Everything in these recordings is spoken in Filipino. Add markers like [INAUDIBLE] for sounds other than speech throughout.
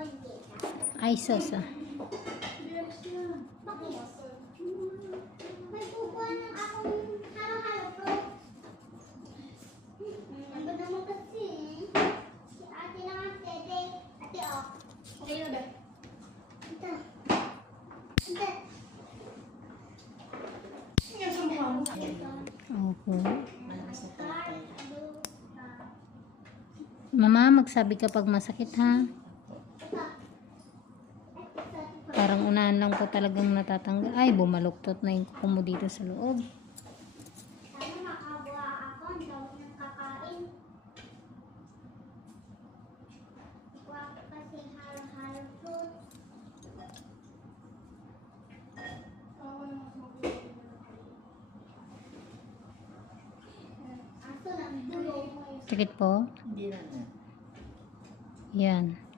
Ay, sus. May kukuha ng akong halo-halo fruit. Naman kasi? Si ate lang ang tete. Ate. Okay na ba? Ito. Ito. Yan sa mukha mo. Opo. Mama, magsabi ka pag masakit ha. Parang unahan lang po talagang natatanggal. Ay, bumaluktot na yung kuko mo dito sa loob. Sakit po? Hindi na. Yan.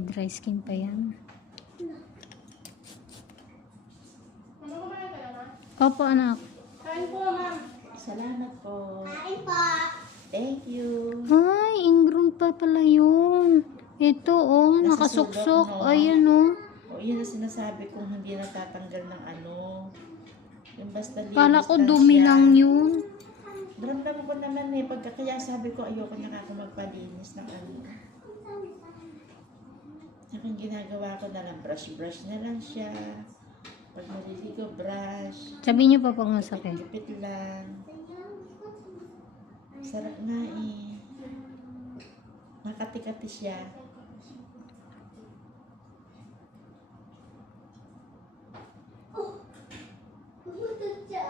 May dry skin pa yan. Na? Opo, anak. Kain po, ma'am. Salamat po. Kain po. Thank you. Ay, ingrown pa pala yun. Ito, oh, Nasa nakasuksok. sulok, no? Ayan, oh. O, yun ang sinasabi kong hindi natatanggal ng ano. Yung basta linis Kala ko dumi siya. lang yun. Naramdaman ko naman eh. Pagka kaya sabi ko ayoko na ako magpalinis ng ano. Saka yung ginagawa ko na lang, brush-brush na lang siya. Pag naliligo, brush. Sabi niyo pa pag masakit. Kapit lang. Sarap nga eh. Makati-kati siya. Pumunta siya.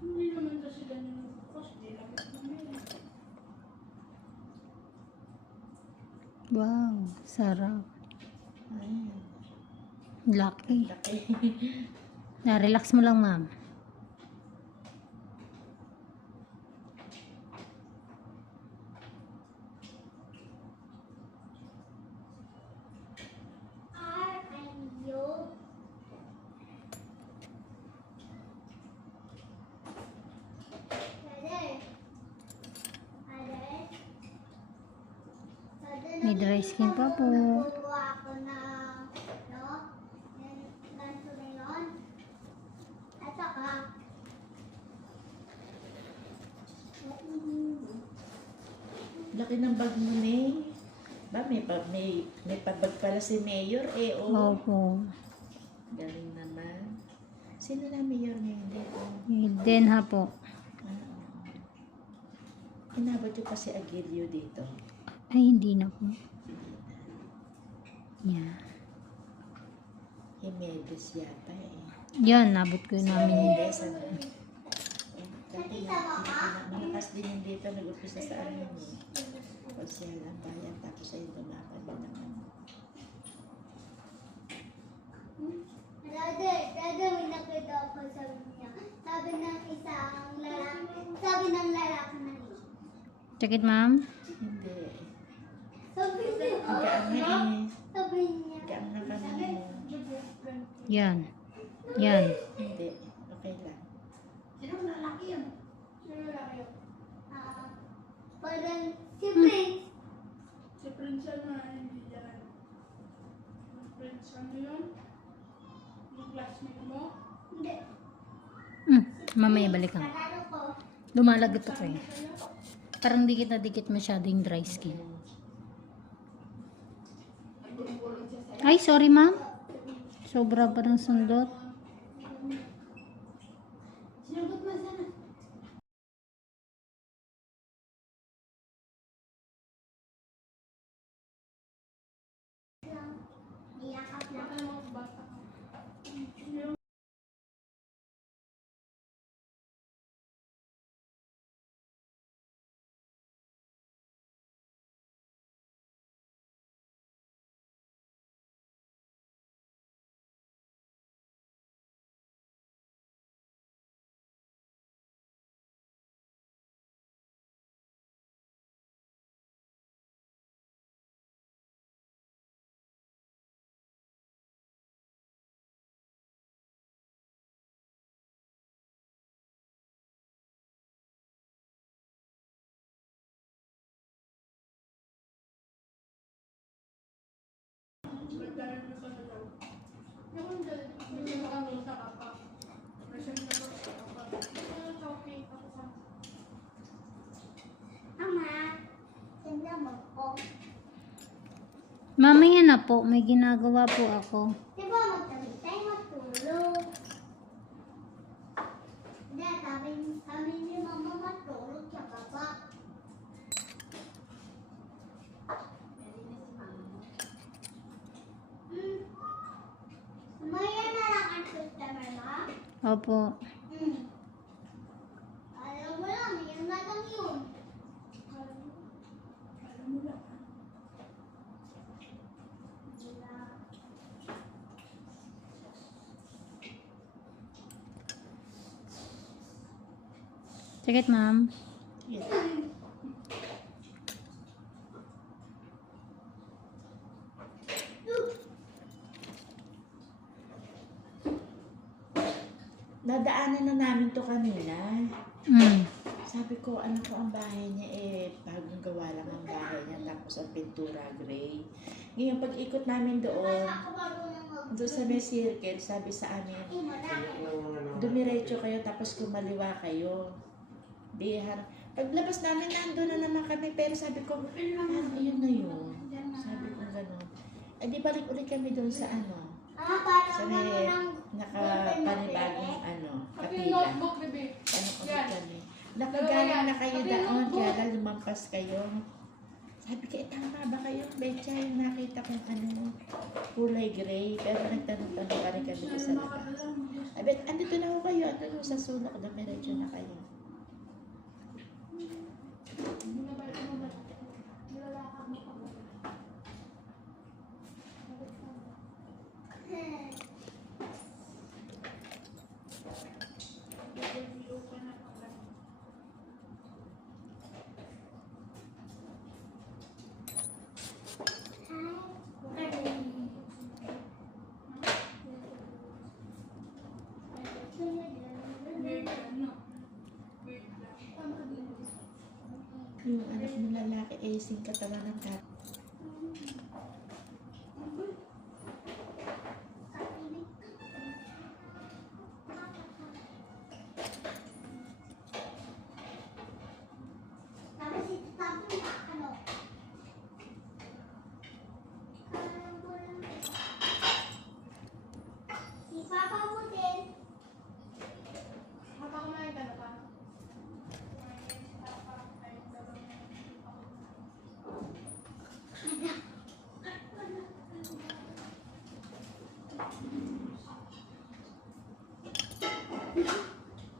Hindi naman kasi ganyan yung focus. Hindi lapit namin. Wow, sarap. Ay, laki. [LAUGHS] Na-relax mo lang, ma'am. May dry skin pa po. Laki ng bag mo ni. Ba, may, pa, may, may pabag pala si Mayor eh. Oh. Opo. Galing naman. Sino na Mayor ngayon dito? Den ha po. Ah, Inabot yung pa si Agilio dito. Ay, hindi na po. Yeah. Himedes yata eh. Yan, nabot ko yun namin yun. Himedes ano. Malakas din yung dito. Nag-upisa sa ano yun. Pagsiyan ang bayan. Tapos ay lumapan din naman. Dada, dada, may nakita ako sabi niya. Sabi ng isang lalaki, sabi ng lalaki na niya. Sakit, ma'am? Hindi. Sabi niya, Ang gaan nga eh. sabi niya. Gaan nga kami mo. Yan. Yan. Hindi. Okay lang. Sino lalaki yun? Sino lalaki yun? ah, parang si Prince. Si Prince na hindi yan. Prince ano yun? Yung classmate mo? Hindi. Mm, mamaya balikan. Kalaro ko. Lumalagot ako eh. Parang dikit na dikit masyado yung dry skin. Ay, sorry ma'am. Sobra pa ng sundot. Mamaya na po, may ginagawa po ako. Di ba magtabi tayo matulog? Hindi, sabi, sabi ni mama matulog sa baba. Hmm. Maya na lang ang customer mo? Opo. Hmm. Alam mo lang, na lang yun. Lang. Sakit, ma'am. Nadaanan na namin to kanina. Mm. Sabi ko, ano ko ang bahay niya eh, bagong gawa lang ang bahay niya, tapos ang pintura gray. Ngayon, pag ikot namin doon, doon sa may circle, sabi sa amin, dumiretso kayo tapos kumaliwa kayo. Di, har- paglabas namin, nandun na naman kami, pero sabi ko, ah, yun na yun. Sabi ko gano'n. Eh, di balik ulit kami doon sa ano, Parang sa ano may lang. nakapanibagong ano, kapila. Ano kami. Nakagaling na kayo notebook. kaya lang lumampas kayo. Sabi ko, eh, tama ba kayo? Betcha, yung nakita kong ano, kulay gray. Pero nagtanong-tanong pa rin kami sa labas. Sabi, andito na ako kayo. Andito sa sulok. Dumiretso na kayo. Wait, ano? Wait lang. Yung anak mo lalaki, eh, sing katawan ng kat. Tapos ito tapos na ano. Alam ko lang. Si Papa mo din. Mapakamain ka na pa?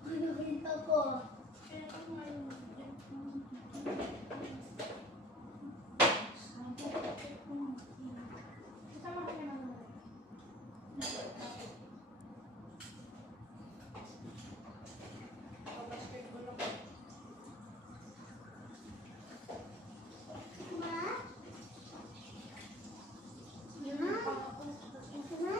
Ano kita ko? Kasama ka na naman. Oh, basketball ako. Ma? Yun Ma? ang pangako. Ito na.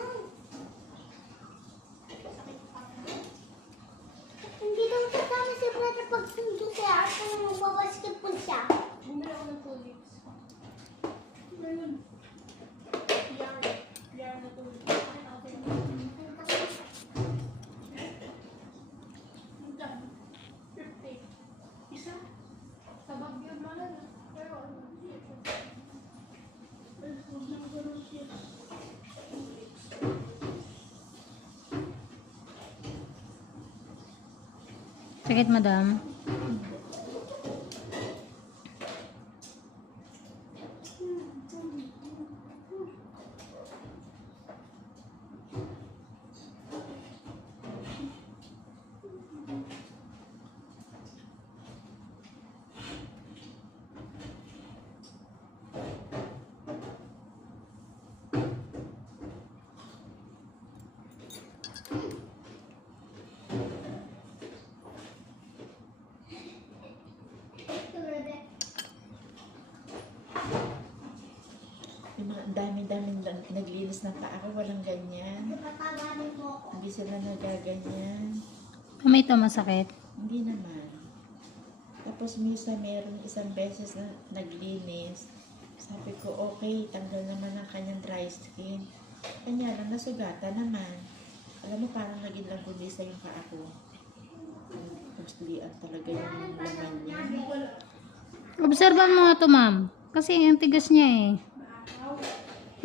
Hindi daw kasama si brother pag sundo siya at kung magbabasketball siya. Bumili ako ng tulips. Ano yun? Yarn. Yarn na tulips. Hanggang 50. Isa? Sa Baguio, mahal na. Pero ano, hindi ito. Pero huwag na magkaroon siya. Sakit, madam. Ito, brother. Yung mga dami-daming nag- naglinis ng paa ko, walang ganyan. Hindi sila nagaganyan. May ito masakit. Hindi naman. Tapos misa meron isang beses na naglinis. Sabi ko, okay, tanggal naman ang kanyang dry skin. Kanya lang, nasugatan naman. Alam mo, parang naging langgunisa yung paa ko. Tuslian talaga yung laman niya. Obserban mo nga to, ma'am. Kasi ang tigas niya eh.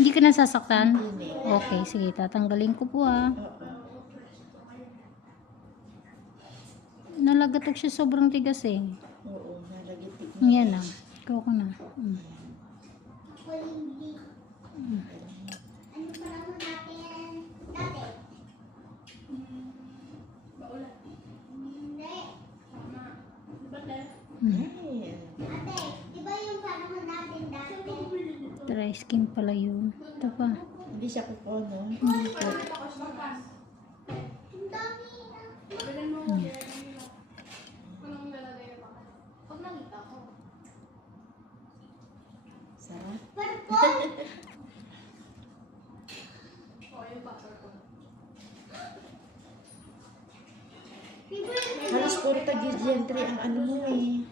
Hindi ka nasasaktan? Okay, sige. Tatanggalin ko po ah. Nalagatok siya sobrang tigas eh. Oo, nalagitik Yan ah. Ikaw ko na. Mm. Ako hindi. Ano pa naman natin dati? Baulan. Hindi. Tama. Diba, Te? Mm. Ay, Ate, di ba yung panahon natin dati? Dry skin pala yun. Ito pa. hindi siya kuko, no? Hindi po. Sarap. Halos puro tag-gentry ang ano mo eh.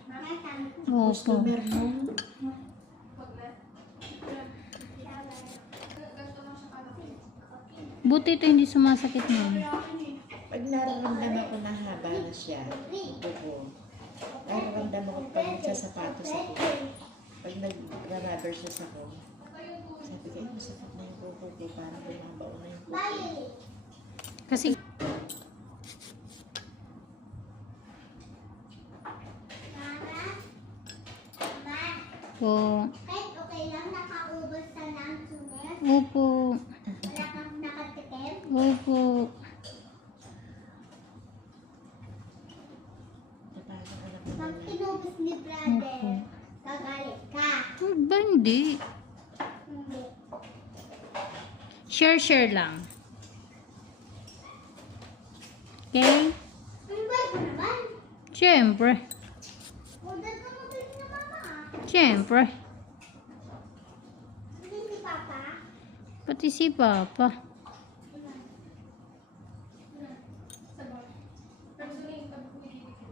Opo. Customer mo. Pag na. Ganito lang siya kalaki. Buti ito hindi sumasakit, ma'am. Pag nararamdaman ko na haba na siya, kuko. Nararamdaman ko pag nagsasapatos ako. Pag nag-rubber shoes ako, sabi ko, masakit na yung kuko ko. Parang bumabaw na yung. Violet. Kasi, po. Kahit okay lang nakaubos ka ng sunet. Opo. Anak ko Pag na inubos ni brother, gagalit ka. Ba hindi? Hindi. Share-share lang. Okay? Siyempre. Mama. Siyempre. Hindi si papa. Pati si Papa. Sabay. Pero sa rin, tabi ko dito.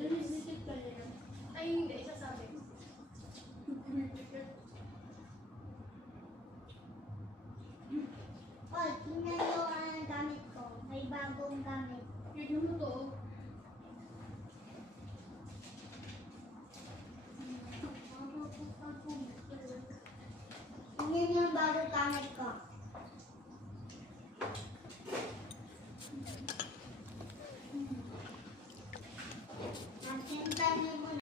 Dinisit pa niya. Ay, hindi. Sasabi. Oh, tingnan nyo ang gamit ko. May bagong gamit. Yun yung to. Tingnan nyo ang bagong gamit ko.